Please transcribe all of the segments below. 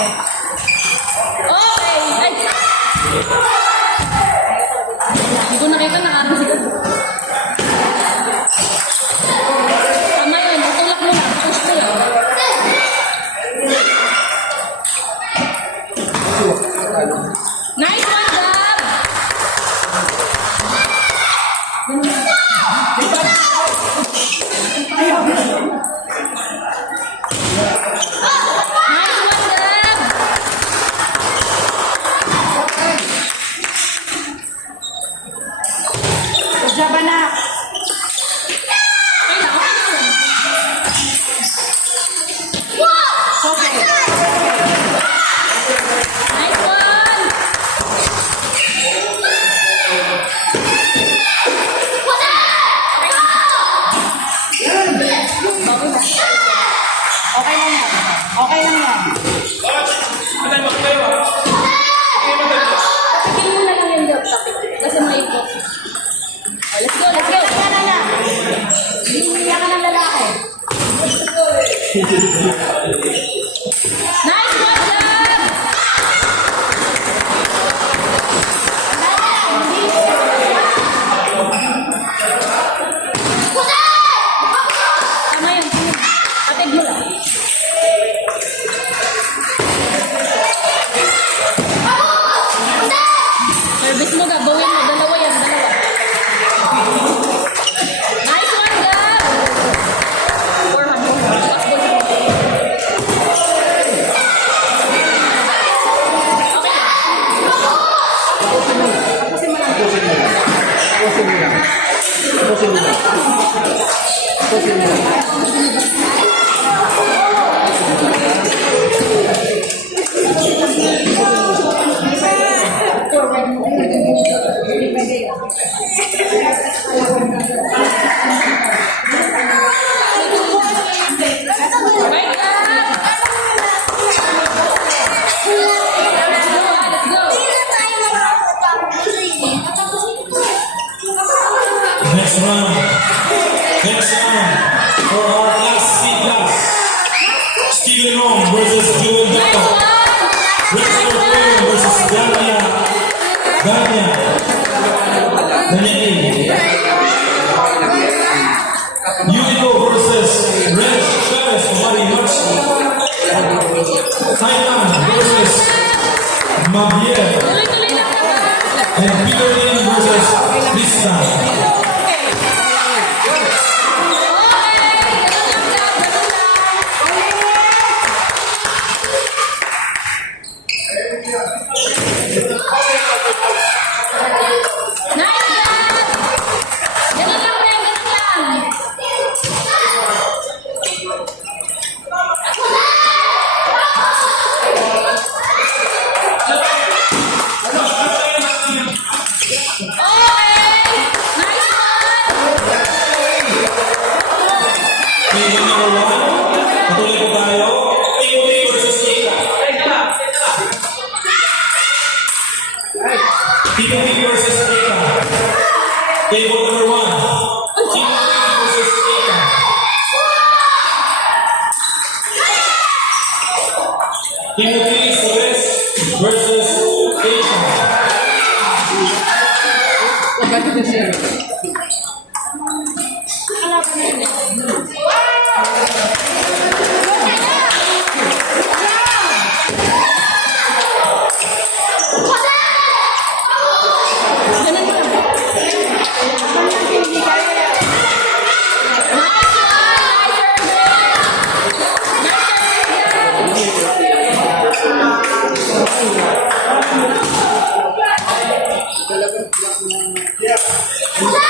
Okay! Ay! Hindi ko nakita, nakakasigat. Tama yun, tutulak mo na. Push mo yun. Nice one, Okay lang yan. Tigil mo na lang yung job topic. Kasi may ipot. Let's go, let's go. Hindi ka ng lalaki. Nice one, job! Tama yun. Patid mo lang. Service mo, gabawin mo. Dalawa yan, dalawa. Nice one, Gab! 400. Pass ball. Okay. Right, Gab! Next round. Next round for our class C class. Steven Long versus Joel Dutton. Richard William versus Dania. Dania A. Yuko versus Reg Chavez Mari Marchi. Tainan versus Mabier. And Peter Lin versus Krista. Timothy versus Eka. Table number 1. Timothy versus Eka. Timothy Suarez versus Eka. Yeah.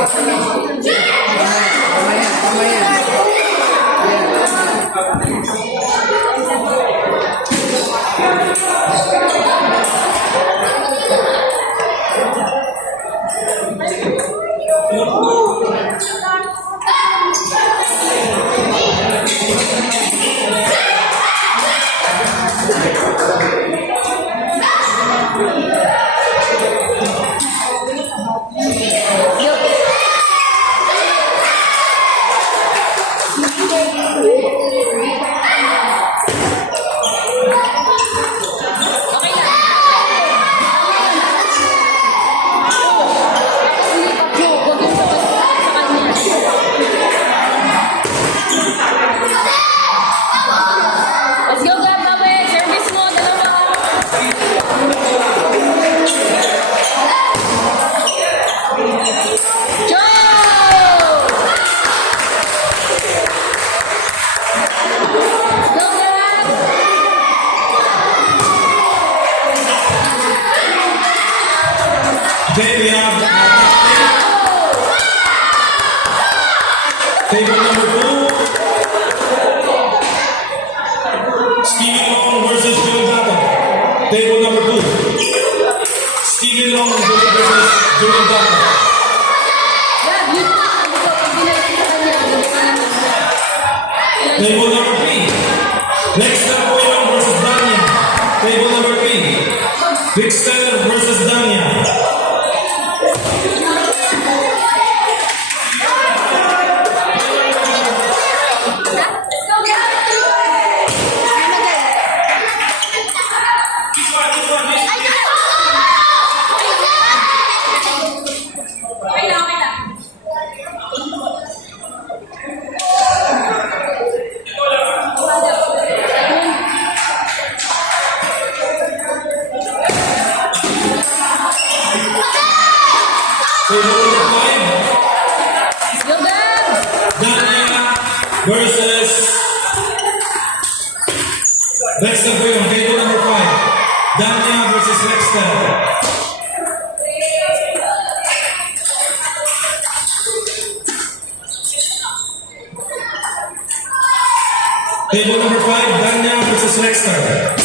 Tama yan. Okay na. Huwag yung sa kanya. Let's go, Gab. Mamaya, service mo. Dalawa. Joe! Let's go, Gab. Okay, we have table number 2. Stevie Long versus Joey Dato. Table number 2. Stevie Long versus Joey Dato. Gab, yun na. Binalik sa kanya. Table number 3. Dexter Poyong versus Danya. Table number 3. Dexter versus Danya. Okay lang, okay lang. Table number 5. Let's go, Gab. Danya versus Dexter Poyong. Table number 5. Danya versus Dexter. Table number 5, Danya versus Dexter.